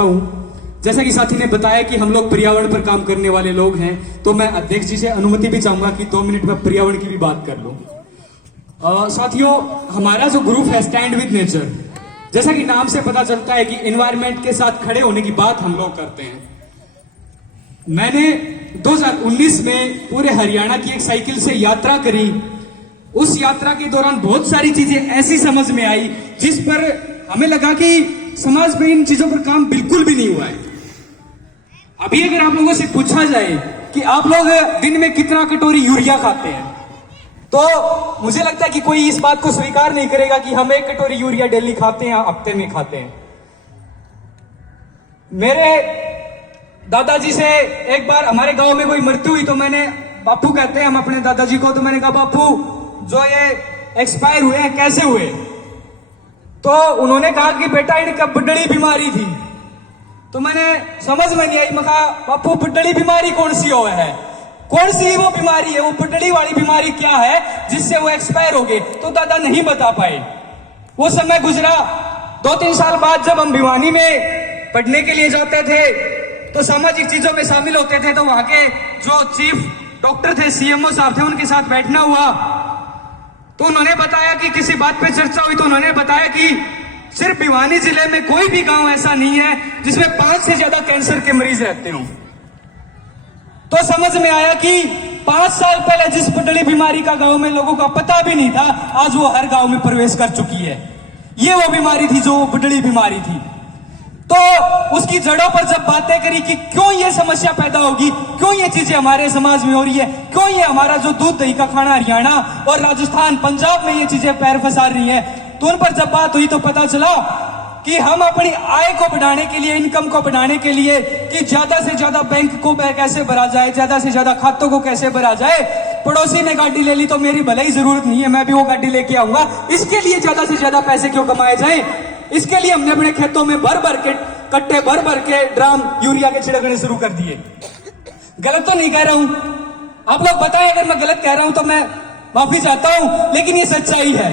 हूं। जैसा कि साथी ने बताया कि हम लोग पर्यावरण पर काम करने वाले लोग हैं, तो मैं अध्यक्ष जी से अनुमति भी चाहूंगा कि 2 मिनट में पर्यावरण की भी बात कर लूं। साथियों, हमारा जो ग्रुप है स्टैंड विद नेचर, जैसा कि नाम से पता चलता है कि एनवायरनमेंट के साथ खड़े होने की बात हम लोग करते हैं। मैंने 2019 में पूरे हरियाणा की एक साइकिल से यात्रा करी। उस यात्रा के दौरान बहुत सारी चीजें ऐसी समझ में आई जिस पर हमें लगा कि समाज में इन चीजों पर काम बिल्कुल भी नहीं हुआ है। अभी अगर आप लोगों से पूछा जाए कि आप लोग दिन में कितना कटोरी यूरिया खाते हैं, तो मुझे लगता है कि कोई इस बात को स्वीकार नहीं करेगा कि हम 1 कटोरी यूरिया डेली खाते हैं, हफ्ते में खाते हैं। मेरे दादाजी से एक बार हमारे गांव में कोई मृत्यु हुई, तो मैंने, बापू कहते हैं हम अपने दादाजी को, तो मैंने कहा बापू जो ये एक्सपायर हुए हैं कैसे हुए? तो उन्होंने कहा कि बेटा इनका बुड्ढड़ी बीमारी थी। तो मैंने समझ में नहीं आई, मैं कहा बापू बुड्ढड़ी बीमारी कौन सी हो है, कौन सी वो बीमारी है, वो बुड्ढड़ी वाली बीमारी क्या है जिससे वो एक्सपायर हो गए? तो दादा नहीं बता पाए। वो समय गुजरा। 2-3 साल बाद जब हम भिवानी में पढ़ने के लिए जाते थे तो सामाजिक चीजों में शामिल होते थे, तो वहां के जो चीफ डॉक्टर थे, सीएमओ साहब थे, उनके साथ बैठना हुआ। तो उन्होंने बताया कि किसी बात पे चर्चा हुई, तो उन्होंने बताया कि सिर्फ भिवानी जिले में कोई भी गांव ऐसा नहीं है जिसमें 5 से ज्यादा कैंसर के मरीज रहते हो। तो समझ में आया कि 5 साल पहले जिस बुड्ढड़ी बीमारी का गांव में लोगों का पता भी नहीं था, आज वो हर गांव में प्रवेश कर चुकी है। ये वो बीमारी थी जो बुड्ढड़ी बीमारी थी। तो उसकी जड़ों पर जब बातें करी कि क्यों ये समस्या पैदा होगी, क्यों ये चीजें हमारे समाज में हो रही है, क्यों ये हमारा जो दूध दही का खाना हरियाणा और राजस्थान, पंजाब में ये चीजें पैर फंसा रही है, तो उन पर जब बात हुई तो पता चला कि हम अपनी आय को बढ़ाने के लिए, इनकम को बढ़ाने के लिए, कि ज्यादा से ज्यादा बैंक को कैसे भरा जाए, ज्यादा से ज्यादा खातों को कैसे भरा जाए। पड़ोसी ने गाड़ी ले ली तो मेरी भले ही जरूरत नहीं है, मैं भी वो गाड़ी लेके आऊंगा, इसके लिए ज्यादा से ज्यादा पैसे क्यों कमाए जाए? इसके लिए हमने अपने खेतों में भर भर के कट्टे, भर भर के ड्राम यूरिया के छिड़कने शुरू कर दिए। गलत तो नहीं कह रहा हूं, आप लोग बताएं अगर मैं गलत कह रहा हूं तो मैं माफी चाहता हूं, लेकिन ये सच्चाई है।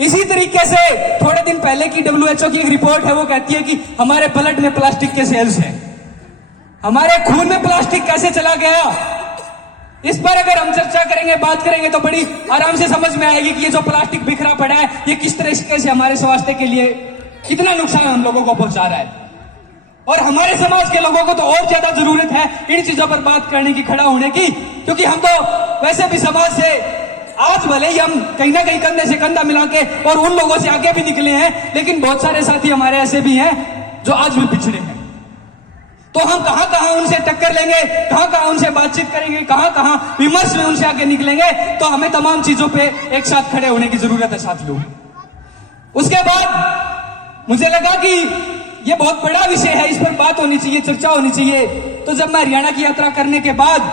इसी तरीके से थोड़े दिन पहले की WHO की एक रिपोर्ट है, वो कहती है कि हमारे ब्लड में प्लास्टिक के सेल्स हैं। हमारे खून में प्लास्टिक कैसे चला गया, इस पर अगर हम चर्चा करेंगे, बात करेंगे, तो बड़ी आराम से समझ में आएगी कि ये जो प्लास्टिक बिखरा पड़ा है, ये किस तरीके से हमारे स्वास्थ्य के लिए कितना नुकसान हम लोगों को पहुंचा रहा है। और हमारे समाज के लोगों को तो और ज्यादा जरूरत है इन चीजों पर बात करने की, खड़ा होने की, क्योंकि हम तो वैसे भी समाज से आज भले ही हम कहीं ना कहीं कंधे से कंधा मिला के और उन लोगों से आगे भी निकले हैं, लेकिन बहुत सारे साथी हमारे ऐसे भी हैं जो आज भी पिछड़े हैं। तो हम कहां कहां उनसे टक्कर लेंगे, कहां कहां उनसे बातचीत करेंगे, कहां कहां विमर्श में उनसे आगे निकलेंगे, तो हमें तमाम चीजों पे एक साथ खड़े होने की जरूरत है साथियों। उसके बाद मुझे लगा कि ये बहुत बड़ा विषय है, इस पर बात होनी चाहिए, चर्चा होनी चाहिए। तो जब मैं हरियाणा की यात्रा करने के बाद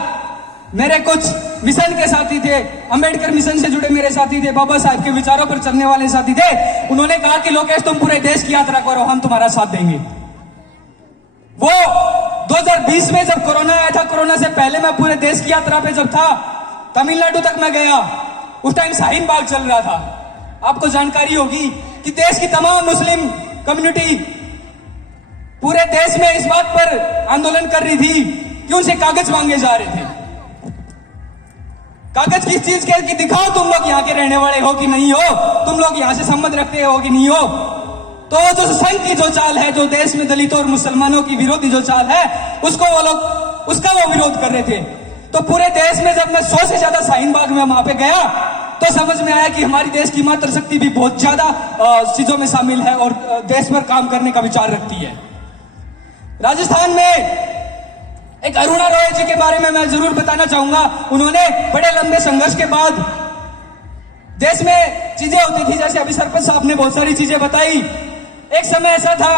मेरे कुछ मिशन के साथी थे, अंबेडकर मिशन से जुड़े मेरे साथी थे, बाबा साहब के विचारों पर चलने वाले साथी थे, उन्होंने कहा कि लोकेश तुम पूरे देश की यात्रा करो, हम तुम्हारा साथ देंगे। वो 2020 में जब कोरोना आया था, कोरोना से पहले मैं पूरे देश की यात्रा पे जब था, तमिलनाडु तक मैं गया। उस टाइम शाहीन बाग चल रहा था। आपको जानकारी होगी कि देश की तमाम मुस्लिम कम्युनिटी पूरे देश में इस बात पर आंदोलन कर रही थी कि उनसे कागज मांगे जा रहे थे। कागज किस चीज के, कि दिखाओ तुम लोग यहाँ के रहने वाले हो कि नहीं हो, तुम लोग यहाँ से संबंध रखते हो कि नहीं हो। तो जो संघ की जो चाल है, जो देश में दलितों और मुसलमानों की विरोधी जो चाल है, उसको वो लोग, उसका वो विरोध कर रहे थे। तो पूरे देश में जब मैं 100 से ज्यादा शाहीन बाग में वहां पे गया, तो समझ में आया कि हमारी देश की मातृ शक्ति भी बहुत ज्यादा चीजों में शामिल है और देश पर काम करने का विचार रखती है। राजस्थान में एक अरुणा रॉय जी के बारे में मैं जरूर बताना चाहूंगा। उन्होंने बड़े लंबे संघर्ष के बाद, देश में चीजें होती थी, जैसे अभी सरपंच साहब ने बहुत सारी चीजें बताई। एक समय ऐसा था,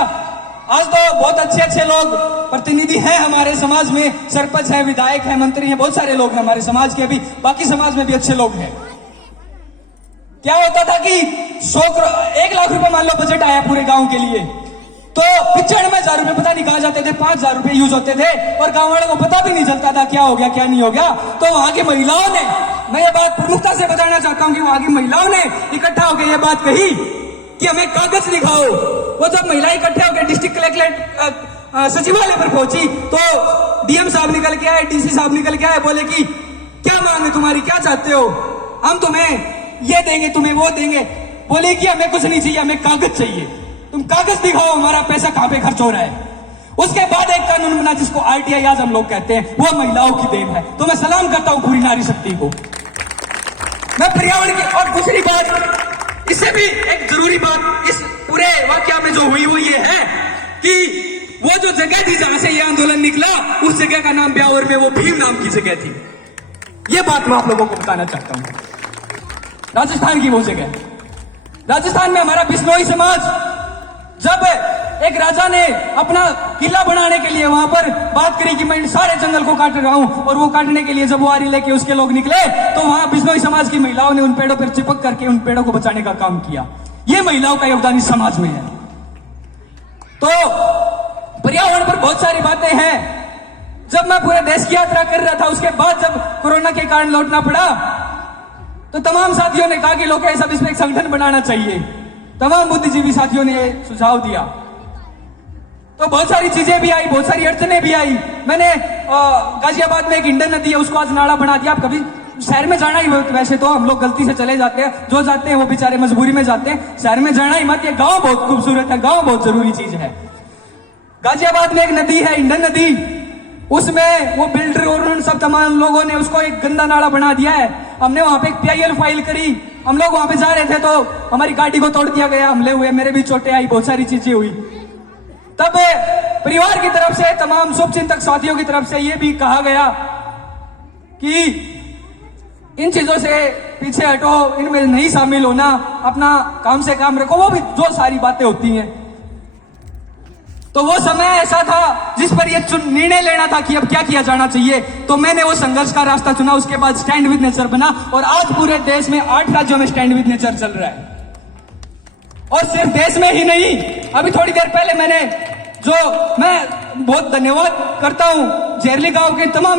आज तो बहुत अच्छे अच्छे लोग प्रतिनिधि हैं हमारे समाज में, सरपंच है, विधायक है, मंत्री हैं, बहुत सारे लोग हैं हमारे समाज के, भी बाकी समाज में भी अच्छे लोग हैं। क्या होता था कि 1 लाख रुपए मान लो बजट आया पूरे गांव के लिए, तो 95,000 रुपए पता नहीं कहा जाते थे, 5,000 रुपए यूज होते थे और गांव वालों को पता भी नहीं चलता था क्या हो गया क्या नहीं हो गया। तो वहां की महिलाओं ने, मैं ये बात प्रमुखता से बताना चाहता हूं कि वहां की महिलाओं ने इकट्ठा होकर ये बात कही कि हमें कागज दिखाओ। वो जब महिलाएं इकट्ठे होकर डिस्ट्रिक्ट कलेक्टर सचिवालय पर पहुंची तो डीएम साहब निकल के आए, डीसी साहब निकल के आए, बोले कि क्या मांग है तुम्हारी, क्या चाहते हो, हम तुम्हें ये देंगे, तुम्हें वो देंगे। बोले कि हमें कुछ नहीं चाहिए, हमें कागज चाहिए, तुम कागज दिखाओ हमारा पैसा कहां पे खर्च हो रहा है। उसके बाद एक कानून बना जिसको आरटीआई आज हम लोग कहते हैं, वो महिलाओं की देन है। तो मैं सलाम करता हूं पूरी नारी शक्ति को। मैं पर्यावरण की और दूसरी बात, इससे भी एक जरूरी बात इस पूरे वाकया में जो हुई वो ये है कि वो जो जगह थी जहां से ये आंदोलन निकला, उस जगह का नाम ब्यावर में वो भीम नाम की जगह थी। ये बात मैं आप लोगों को बताना चाहता हूं। राजस्थान की वो जगह, राजस्थान में हमारा बिश्नोई समाज, जब एक राजा ने अपना किला बनाने के लिए वहां पर बात करी कि मैं सारे जंगल को काट रहा हूं, और वो काटने के लिए जब वारी लेके उसके लोग निकले तो वहां बिश्नोई समाज की महिलाओं ने उन पेड़ों पर चिपक करके उन पेड़ों को बचाने का काम किया। ये महिलाओं का योगदान इस समाज में है। तो पर्यावरण पर बहुत सारी बातें हैं। जब मैं पूरे देश की यात्रा कर रहा था, उसके बाद जब कोरोना के कारण लौटना पड़ा, तो तमाम साथियों ने कहा कि लोग ऐसा इसमें एक संगठन बनाना चाहिए। तमाम बुद्धिजीवी साथियों ने सुझाव दिया, तो बहुत सारी चीजें भी आई, बहुत सारी अड़चनें भी आई। मैंने गाजियाबाद में एक इंडन नदी है, उसको आज नाला बना दिया। आप कभी शहर में जाना ही, वैसे तो हम लोग गलती से चले जाते हैं, जो जाते हैं वो बेचारे मजबूरी में जाते हैं, शहर में जाना ही मत। ये गांव बहुत खूबसूरत है, गांव बहुत जरूरी चीज है। गाजियाबाद में एक नदी है, इंडन नदी, उसमें वो बिल्डर और उन सब तमाम लोगों ने उसको एक गंदा नाला बना दिया है। हमने वहां पे एक PIL फाइल करी, हम लोग वहां पे जा रहे थे तो हमारी गाड़ी को तोड़ दिया गया, हमले हुए, मेरे भी चोटें आई, बहुत सारी चीजें हुई। तब परिवार की तरफ से, तमाम शुभचिंतक साथियों की तरफ से ये भी कहा गया कि इन चीजों से पीछे हटो, इनमें नहीं शामिल होना, अपना काम से काम रखो, वो भी जो सारी बातें होती हैं। तो वो समय ऐसा था जिस पर यह निर्णय लेना था कि अब क्या किया जाना चाहिए। तो मैंने वो संघर्ष का रास्ता चुना, उसके बाद स्टैंड विद नेचर बना, और आज पूरे देश में 8 राज्यों में स्टैंड विद नेचर चल रहा है। और सिर्फ देश में ही नहीं, अभी थोड़ी देर पहले मैं बहुत धन्यवाद करता हूं जेरली गांव के तमाम